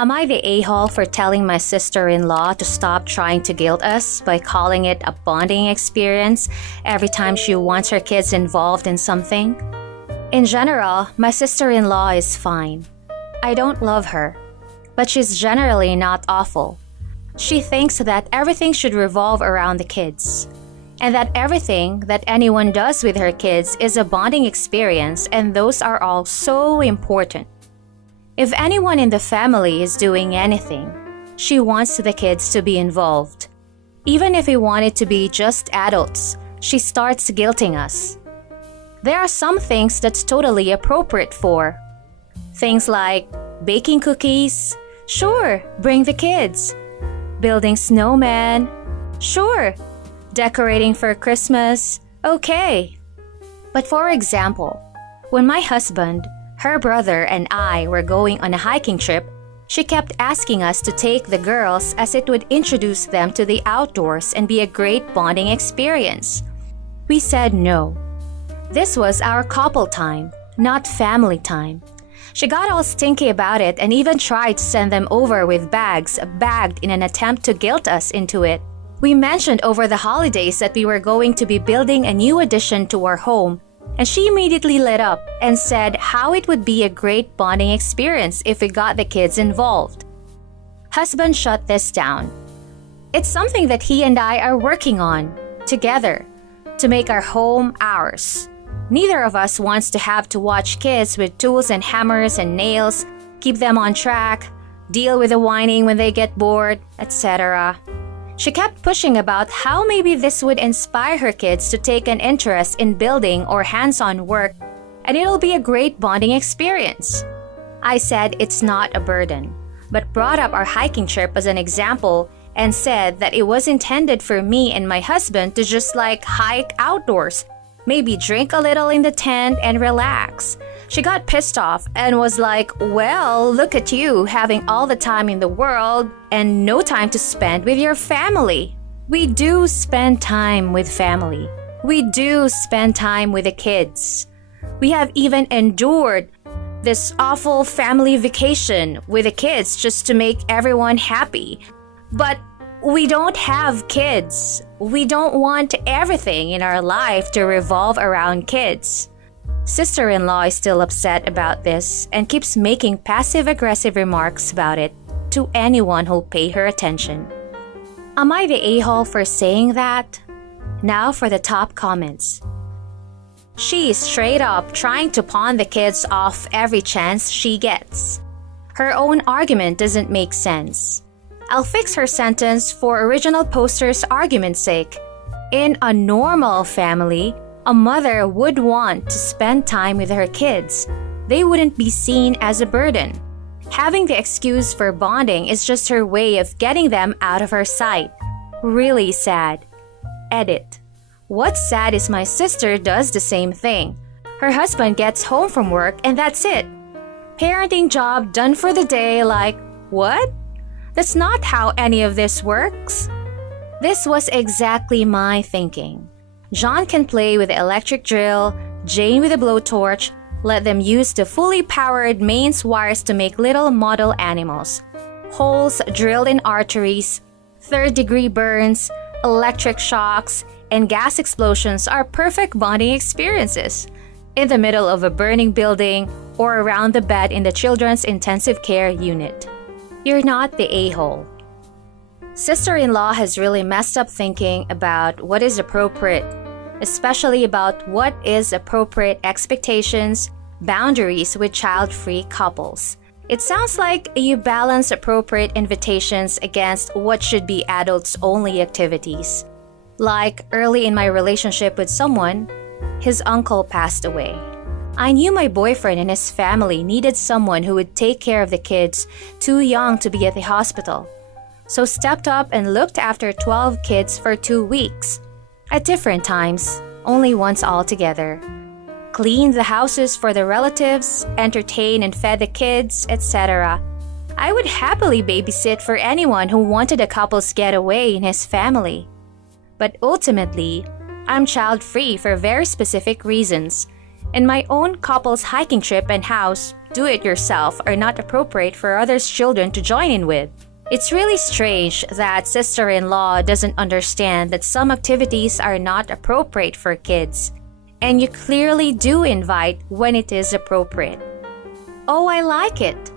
Am I the a-hole for telling my sister-in-law to stop trying to guilt us by calling it a bonding experience every time she wants her kids involved in something? In general, my sister-in-law is fine. I don't love her, but she's generally not awful. She thinks that everything should revolve around the kids, and that everything that anyone does with her kids is a bonding experience, and those are all so important. If anyone in the family is doing anything, she wants the kids to be involved. Even if we want it to be just adults, she starts guilting us. There are some things that's totally appropriate for. Things like baking cookies, sure, bring the kids. Building snowman, sure. Decorating for Christmas, okay. But for example, when my husband, her brother, and I were going on a hiking trip, she kept asking us to take the girls as it would introduce them to the outdoors and be a great bonding experience. We said no. This was our couple time, not family time. She got all stinky about it and even tried to send them over with bags bagged in an attempt to guilt us into it. We mentioned over the holidays that we were going to be building a new addition to our home, and she immediately lit up and said how it would be a great bonding experience if we got the kids involved. Husband shut this down. It's something that he and I are working on, together, to make our home ours. Neither of us wants to have to watch kids with tools and hammers and nails, keep them on track, deal with the whining when they get bored, etc. She kept pushing about how maybe this would inspire her kids to take an interest in building or hands-on work, and it'll be a great bonding experience. I said it's not a burden, but brought up our hiking trip as an example and said that it was intended for me and my husband to just hike outdoors, maybe drink a little in the tent and relax. She got pissed off and was like, well, look at you having all the time in the world and no time to spend with your family. We do spend time with family. We do spend time with the kids. We have even endured this awful family vacation with the kids just to make everyone happy. But we don't have kids. We don't want everything in our life to revolve around kids. Sister-in-law is still upset about this and keeps making passive-aggressive remarks about it to anyone who'll pay her attention. Am I the a-hole for saying that? Now for the top comments. She is straight up trying to pawn the kids off every chance she gets. Her own argument doesn't make sense. I'll fix her sentence for original poster's argument's sake. In a normal family, a mother would want to spend time with her kids. They wouldn't be seen as a burden. Having the excuse for bonding is just her way of getting them out of her sight. Really sad. Edit. What's sad is my sister does the same thing. Her husband gets home from work and that's it. Parenting job done for the day, what? That's not how any of this works. This was exactly my thinking. John can play with the electric drill, Jane with a blowtorch. Let them use the fully powered mains wires to make little model animals. Holes drilled in arteries, third-degree burns, electric shocks, and gas explosions are perfect bonding experiences. In the middle of a burning building or around the bed in the children's intensive care unit. You're not the a-hole. Sister-in-law has really messed up thinking about what is appropriate, especially about what is appropriate expectations, boundaries with child-free couples. It sounds like you balance appropriate invitations against what should be adults-only activities. Like early in my relationship with someone, his uncle passed away. I knew my boyfriend and his family needed someone who would take care of the kids too young to be at the hospital. So stepped up and looked after 12 kids for 2 weeks. At different times, only once altogether. Cleaned the houses for the relatives, entertained and fed the kids, etc. I would happily babysit for anyone who wanted a couple's getaway in his family. But ultimately, I'm child-free for very specific reasons, And my own couple's hiking trip and house do-it-yourself are not appropriate for others' children to join in with. It's really strange that sister-in-law doesn't understand that some activities are not appropriate for kids, and you clearly do invite when it is appropriate. Oh, I like it.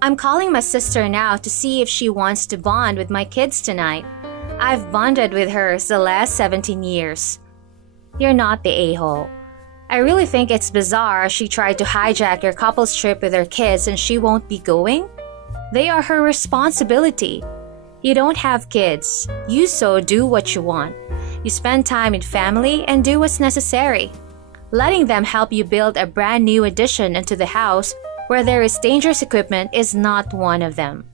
I'm calling my sister now to see if she wants to bond with my kids tonight. I've bonded with her the last 17 years. You're not the a-hole. I really think it's bizarre she tried to hijack your couple's trip with her kids and she won't be going. They are her responsibility. You don't have kids. You do what you want. You spend time with family and do what's necessary. Letting them help you build a brand new addition into the house where there is dangerous equipment is not one of them.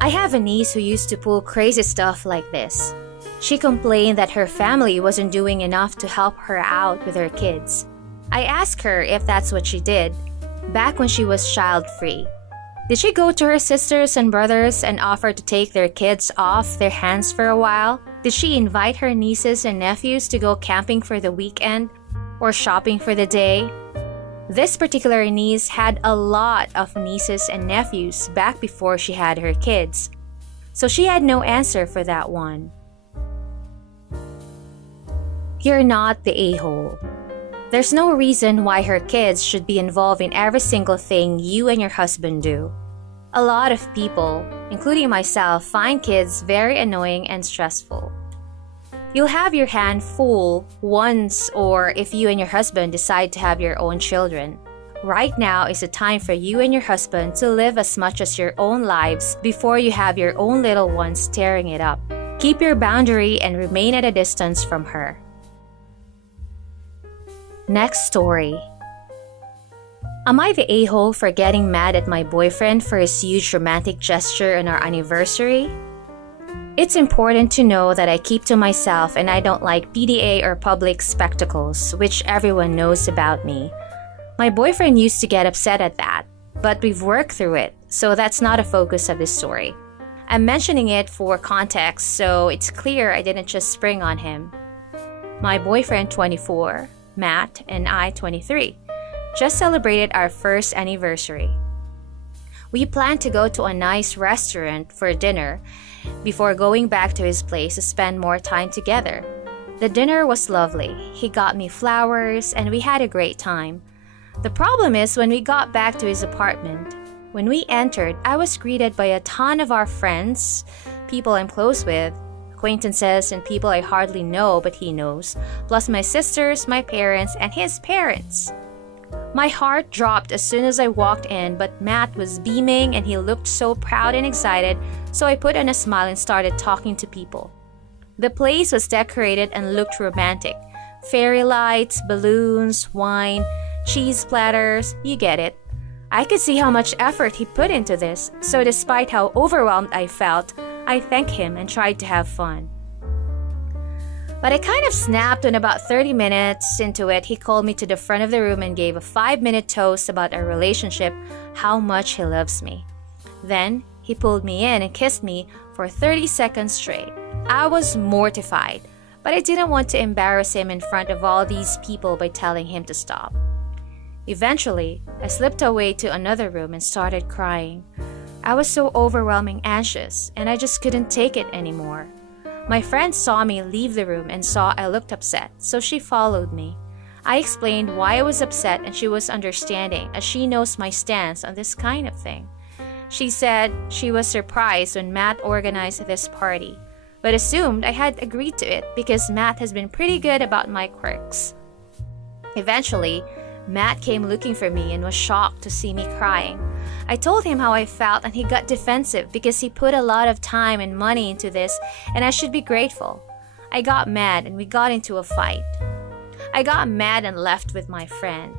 I have a niece who used to pull crazy stuff like this. She complained that her family wasn't doing enough to help her out with her kids. I asked her if that's what she did, back when she was child-free. Did she go to her sisters and brothers and offer to take their kids off their hands for a while? Did she invite her nieces and nephews to go camping for the weekend or shopping for the day? This particular niece had a lot of nieces and nephews back before she had her kids, so she had no answer for that one. You're not the a-hole. There's no reason why her kids should be involved in every single thing you and your husband do. A lot of people, including myself, find kids very annoying and stressful. You'll have your hand full once or if you and your husband decide to have your own children. Right now is the time for you and your husband to live as much as your own lives before you have your own little ones tearing it up. Keep your boundary and remain at a distance from her. Next story. Am I the a-hole for getting mad at my boyfriend for his huge romantic gesture on our anniversary? It's important to know that I keep to myself and I don't like PDA or public spectacles, which everyone knows about me. My boyfriend used to get upset at that, but we've worked through it, so that's not a focus of this story. I'm mentioning it for context, so it's clear I didn't just spring on him. My boyfriend, 24, Matt, and I, 23, just celebrated our first anniversary. We planned to go to a nice restaurant for dinner before going back to his place to spend more time together. The dinner was lovely. He got me flowers and we had a great time. The problem is when we got back to his apartment, when we entered, I was greeted by a ton of our friends, people I'm close with, acquaintances, and people I hardly know but he knows, plus my sisters, my parents, and his parents. My heart dropped as soon as I walked in, but Matt was beaming and he looked so proud and excited, so I put on a smile and started talking to people. The place was decorated and looked romantic. Fairy lights, balloons, wine, cheese platters, you get it. I could see how much effort he put into this, so despite how overwhelmed I felt, I thanked him and tried to have fun. But I kind of snapped when about 30 minutes into it, he called me to the front of the room and gave a 5-minute toast about our relationship, how much he loves me. Then, he pulled me in and kissed me for 30 seconds straight. I was mortified, but I didn't want to embarrass him in front of all these people by telling him to stop. Eventually, I slipped away to another room and started crying. I was so overwhelming anxious, and I just couldn't take it anymore. My friend saw me leave the room and saw I looked upset, so she followed me. I explained why I was upset and she was understanding, as she knows my stance on this kind of thing. She said she was surprised when Matt organized this party, but assumed I had agreed to it because Matt has been pretty good about my quirks. Eventually, Matt came looking for me and was shocked to see me crying. I told him how I felt and he got defensive because he put a lot of time and money into this and I should be grateful. I got mad and we got into a fight. I got mad and left with my friend.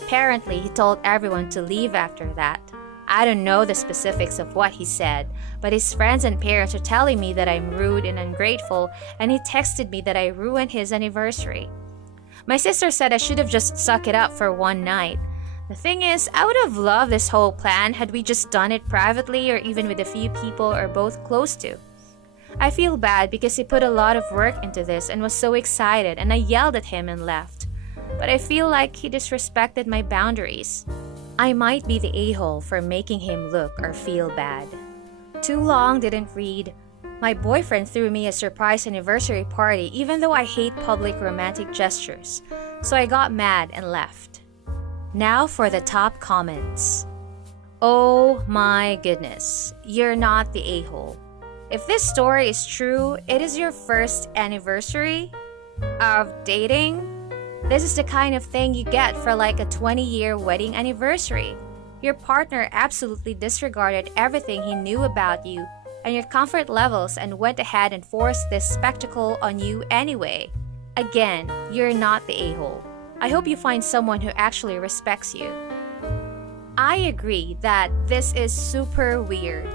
Apparently, he told everyone to leave after that. I don't know the specifics of what he said, but his friends and parents are telling me that I'm rude and ungrateful, and he texted me that I ruined his anniversary. My sister said I should have just sucked it up for one night. The thing is, I would have loved this whole plan had we just done it privately or even with a few people or both close to. I feel bad because he put a lot of work into this and was so excited, and I yelled at him and left. but I feel like he disrespected my boundaries. I might be the a-hole for making him look or feel bad. Too long didn't read. My boyfriend threw me a surprise anniversary party even though I hate public romantic gestures, so I got mad and left. Now for the top comments. Oh my goodness, you're not the a-hole. If this story is true, it is your first anniversary of dating. This is the kind of thing you get for like a 20-year wedding anniversary. Your partner absolutely disregarded everything he knew about you and your comfort levels and went ahead and forced this spectacle on you anyway. Again, you're not the a-hole. I hope you find someone who actually respects you. I agree that this is super weird.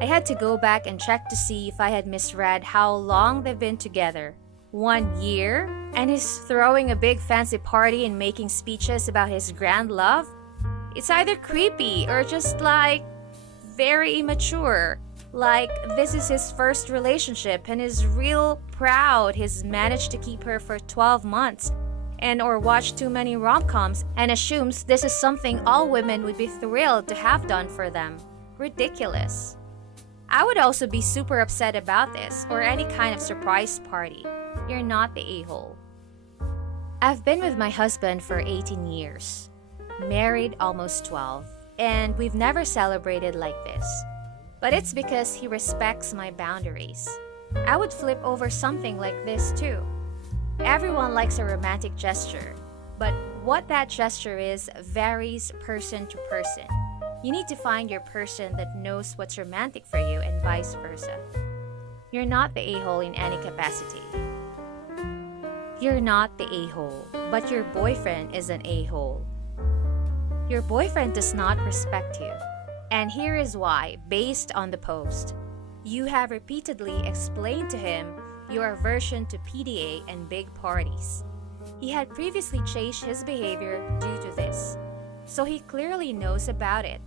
I had to go back and check to see if I had misread how long they've been together. 1 year? And he's throwing a big fancy party and making speeches about his grand love? It's either creepy or just like very immature. Like this is his first relationship and is real proud he's managed to keep her for 12 months and or watch too many rom-coms and assumes this is something all women would be thrilled to have done for them. Ridiculous. I would also be super upset about this or any kind of surprise party. You're not the a-hole. I've been with my husband for 18 years, married almost 12, and we've never celebrated like this. But it's because he respects my boundaries. I would flip over something like this too. Everyone likes a romantic gesture, but what that gesture is varies person to person. You need to find your person that knows what's romantic for you and vice versa. You're not the a-hole in any capacity. You're not the a-hole, but your boyfriend is an a-hole. Your boyfriend does not respect you. And here is why, based on the post. You have repeatedly explained to him your aversion to PDA and big parties. He had previously changed his behavior due to this, so he clearly knows about it.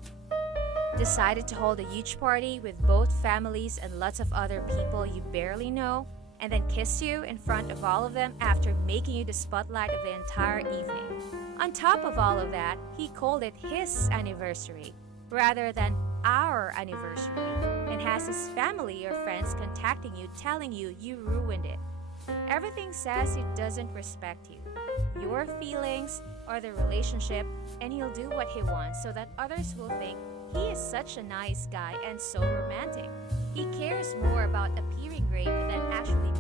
Decided to hold a huge party with both families and lots of other people you barely know, and then kissed you in front of all of them after making you the spotlight of the entire evening. On top of all of that, he called it his anniversary rather than our anniversary, and has his family or friends contacting you telling you you ruined it. Everything says he doesn't respect you, your feelings, or the relationship, and he'll do what he wants so that others will think he is such a nice guy and so romantic. He cares more about appearing great than actually